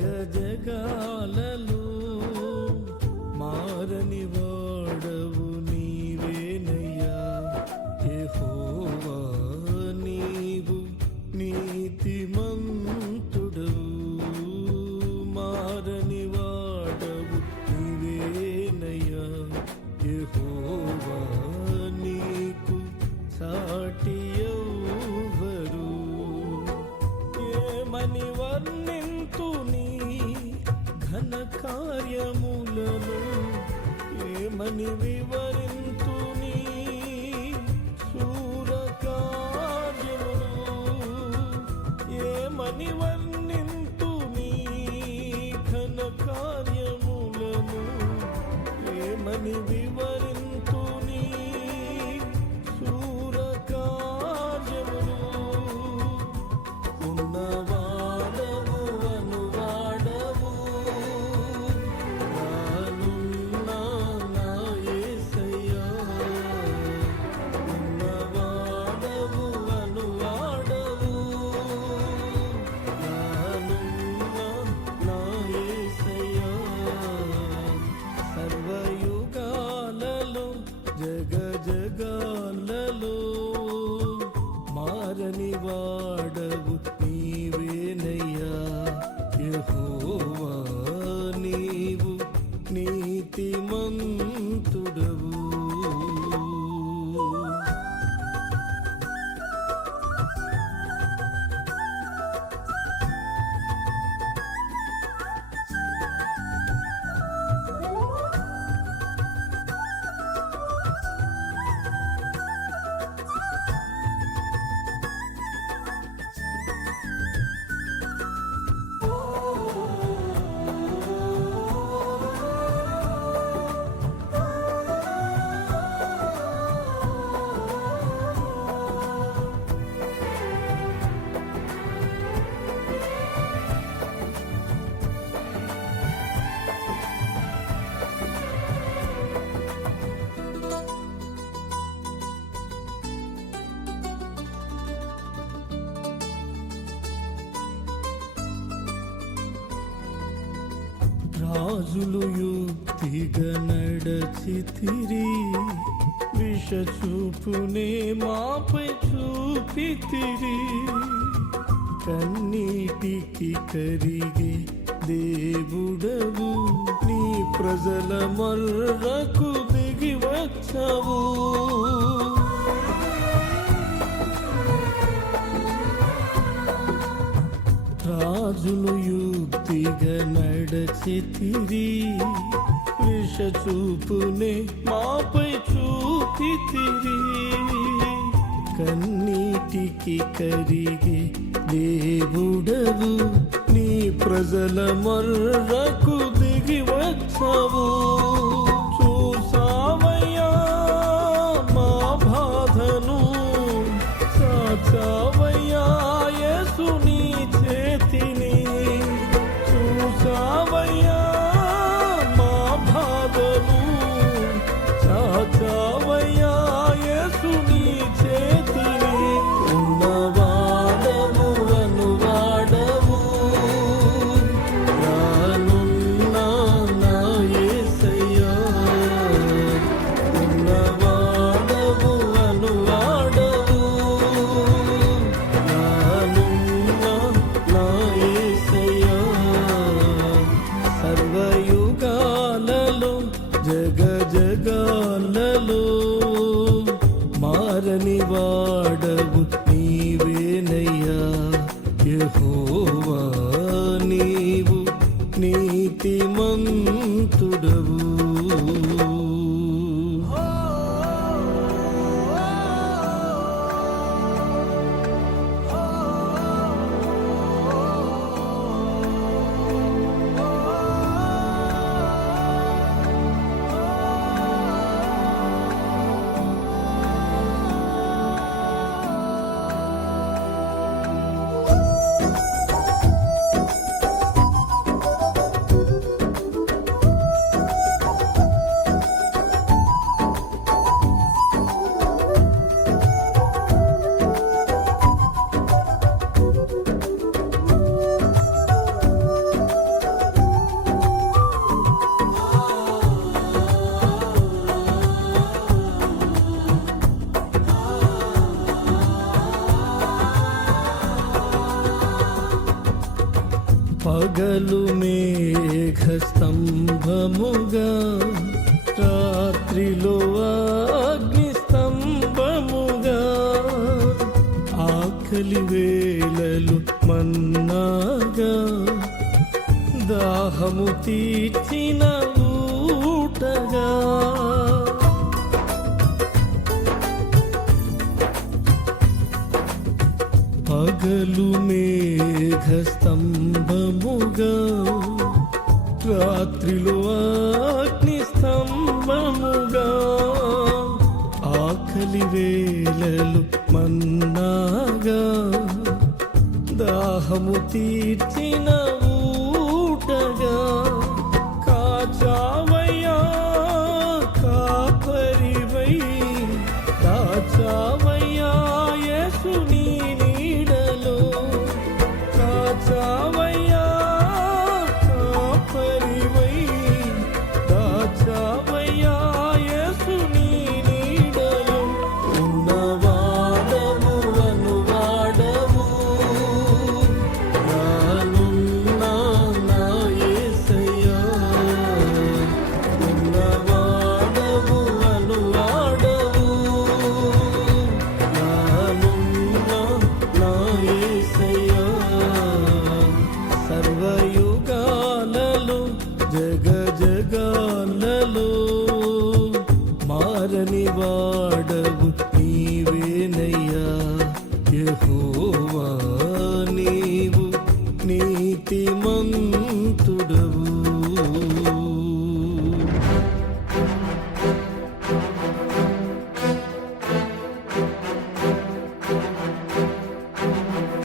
जग जगा రాజులు యుక్తిగా నడచితిరి విష చూపునే మాపై చూపితిరి కన్నీటికి కరిగే దేవుడవు నీ ప్రజల మర్రకు భక్తిగా నడచితిరి విష చూపునే మాపై చూపితిరి కన్నీటికి కరిగి దేవుడవు నీ ప్రజల మర్రకు దిగి వచ్చావు. యహోవా నీవు నీతిమంత పగలు మేఘ స్తంభముగా రాత్రిలో అగ్ని స్తంభముగా ఆకలి వేళలు మన్నాగా దాహము తీర్చిన ఊటగా. పగలు ఆకలి వేళలు మన్నాగా. దాహము తీర్చినవు. பூவா